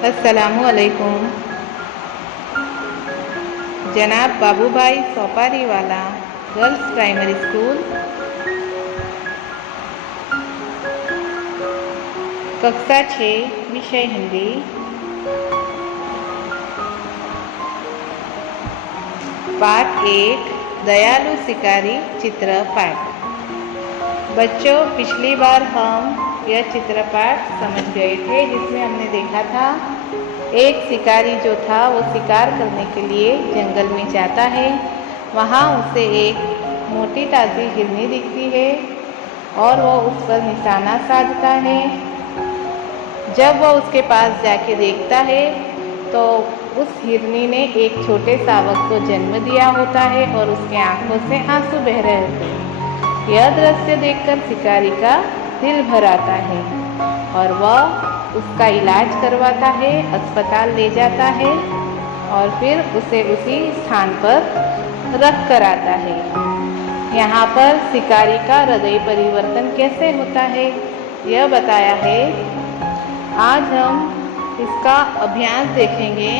अस्सलामु अलैकुम। जनाब बाबूभाई सोपारी वाला गर्ल्स प्राइमरी स्कूल, कक्षा 6, विषय हिंदी। पाठ 1, दयालु शिकारी चित्रपाठ। बच्चों, पिछली बार हम यह चित्रपाठ समझ गए थे, जिसमें हमने देखा था एक शिकारी जो था वो शिकार करने के लिए जंगल में जाता है। वहाँ उसे एक मोटी ताज़ी हिरनी दिखती है और वो उस पर निशाना साधता है। जब वह उसके पास जाके देखता है तो उस हिरनी ने एक छोटे शावक को जन्म दिया होता है और उसके आंखों से आंसू बह रहे होते हैं। यह दृश्य देखकर शिकारी का दिल भर आता है और वह उसका इलाज करवाता है, अस्पताल ले जाता है और फिर उसे उसी स्थान पर रख कर आता है। यहाँ पर शिकारी का हृदय परिवर्तन कैसे होता है यह बताया है। आज हम इसका अभ्यास देखेंगे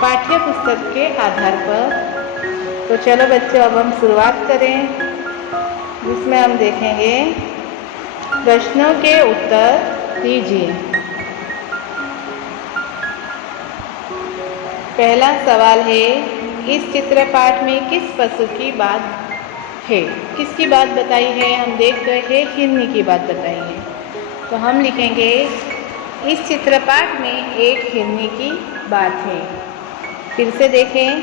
पाठ्य पुस्तक के आधार पर। तो चलो बच्चों, अब हम शुरुआत करें, जिसमें हम देखेंगे प्रश्नों के उत्तर दीजिए। पहला सवाल है, इस चित्रपाठ में किस पशु की बात है? किसकी बात बताई है? हम देख रहे हैं हिरनी की बात बताई है। तो हम लिखेंगे इस चित्रपाठ में एक हिरनी की बात है। फिर से देखें,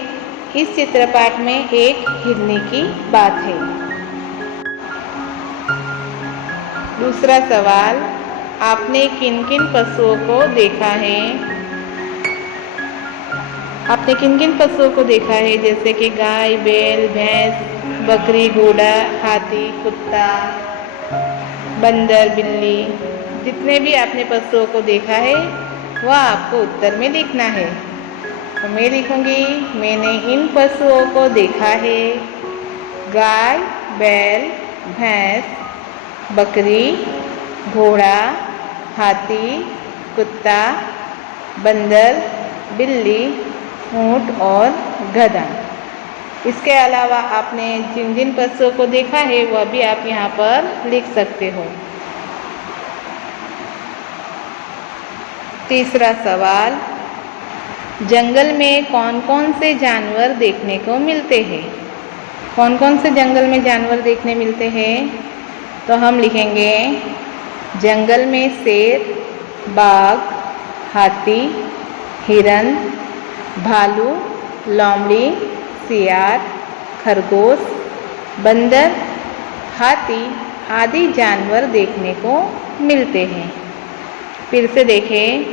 इस चित्रपाठ में एक हिरनी की बात है। दूसरा सवाल, आपने किन किन पशुओं को देखा है? आपने किन किन पशुओं को देखा है? जैसे कि गाय, बैल, भैंस, बकरी, घोड़ा, हाथी, कुत्ता, बंदर, बिल्ली। जितने भी आपने पशुओं को देखा है वह आपको उत्तर में लिखना है। तो मैं लिखूंगी, मैंने इन पशुओं को देखा है। गाय, बैल, भैंस, बकरी, घोड़ा, हाथी, कुत्ता, बंदर, बिल्ली, ऊंट और गधा। इसके अलावा आपने जिन जिन पशुओं को देखा है वह भी आप यहाँ पर लिख सकते हो। तीसरा सवाल, जंगल में कौन कौन से जानवर देखने को मिलते हैं? कौन कौन से जंगल में जानवर देखने मिलते हैं? तो हम लिखेंगे जंगल में शेर, बाघ, हाथी, हिरन, भालू, लोमड़ी, सियार, खरगोश, बंदर, हाथी आदि जानवर देखने को मिलते हैं। फिर से देखें,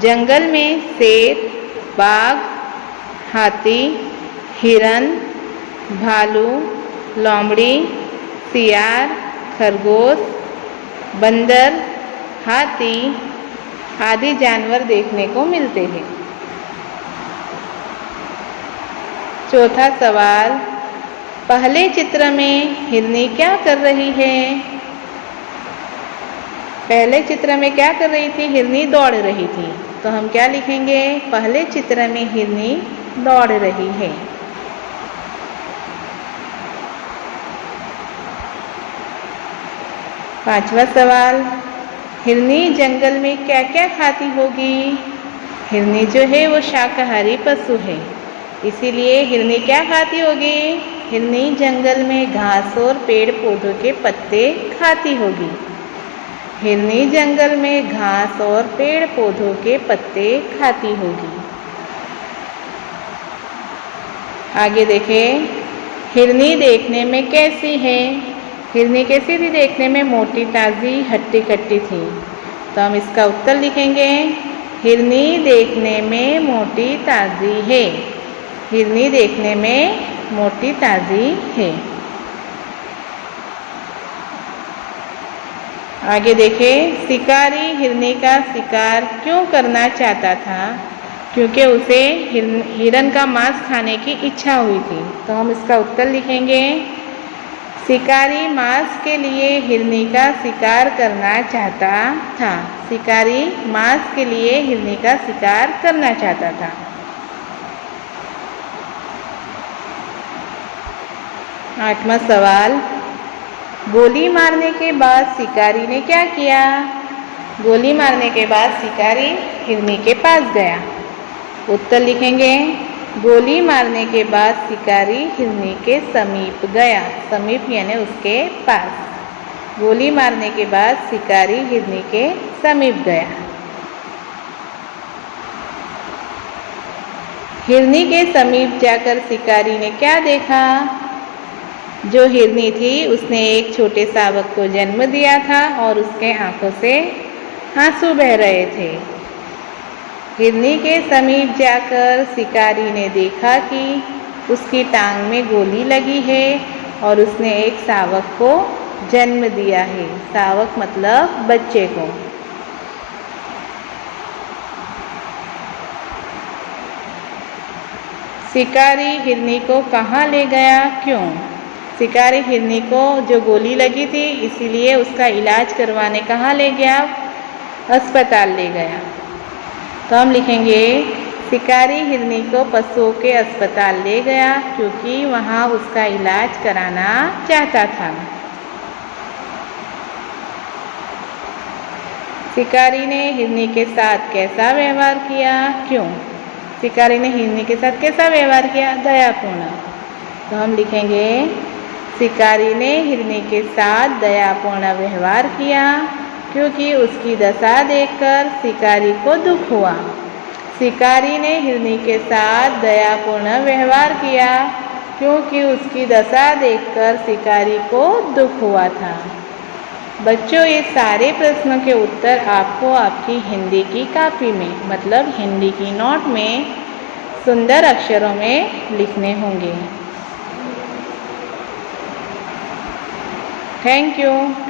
जंगल में शेर, बाघ, हाथी, हिरन, भालू, लोमड़ी, सियार, खरगोश, बंदर, हाथी आदि जानवर देखने को मिलते हैं। चौथा सवाल, पहले चित्र में हिरनी क्या कर रही है? पहले चित्र में क्या कर रही थी? हिरनी दौड़ रही थी। तो हम क्या लिखेंगे? पहले चित्र में हिरनी दौड़ रही है। पांचवा सवाल, हिरनी जंगल में क्या क्या खाती होगी? हिरनी जो है वो शाकाहारी पशु है, इसीलिए हिरनी क्या खाती होगी? हिरनी जंगल में घास और पेड़ पौधों के पत्ते खाती होगी। हिरनी जंगल में घास और पेड़ पौधों के पत्ते खाती होगी। आगे देखें, हिरनी देखने में कैसी है? हिरनी कैसी थी देखने में? मोटी ताज़ी हट्टी कट्टी थी। तो हम इसका उत्तर लिखेंगे, हिरनी देखने में मोटी ताज़ी है। हिरनी देखने में मोटी ताज़ी है। आगे देखें, शिकारी हिरनी का शिकार क्यों करना चाहता था? क्योंकि उसे हिरन का मांस खाने की इच्छा हुई थी। तो हम इसका उत्तर लिखेंगे, शिकारी मांस के लिए हिरनी का शिकार करना चाहता था। शिकारी मांस के लिए हिरनी का शिकार करना चाहता था। 8वां सवाल, गोली मारने के बाद शिकारी ने क्या किया? गोली मारने के बाद शिकारी हिरनी के पास गया। उत्तर लिखेंगे, गोली मारने के बाद शिकारी हिरनी के समीप गया। समीप यानी उसके पास। गोली मारने के बाद शिकारी हिरनी के समीप गया। हिरनी के समीप जाकर शिकारी ने क्या देखा? जो हिरनी थी उसने एक छोटे शावक को जन्म दिया था और उसके आंखों से आंसू बह रहे थे। हिरनी के समीप जाकर शिकारी ने देखा कि उसकी टांग में गोली लगी है और उसने एक शावक को जन्म दिया है। शावक मतलब बच्चे को। शिकारी हिरनी को कहाँ ले गया? क्यों? शिकारी हिरनी को जो गोली लगी थी इसीलिए उसका इलाज करवाने कहाँ ले गया? अस्पताल ले गया। तो हम लिखेंगे, शिकारी हिरनी को पशुओं के अस्पताल ले गया क्योंकि वहाँ उसका इलाज कराना चाहता था। शिकारी ने हिरनी के साथ कैसा व्यवहार किया? क्यों? शिकारी ने हिरनी के साथ कैसा व्यवहार किया? दयापूर्ण। तो हम लिखेंगे, शिकारी ने हिरनी के साथ दयापूर्ण व्यवहार किया क्योंकि उसकी दशा देखकर शिकारी को दुख हुआ। शिकारी ने हिरनी के साथ दयापूर्ण व्यवहार किया क्योंकि उसकी दशा देखकर शिकारी को दुख हुआ था। बच्चों, ये सारे प्रश्नों के उत्तर आपको आपकी हिंदी की कॉपी में मतलब हिंदी की नोट में सुंदर अक्षरों में लिखने होंगे। Thank you.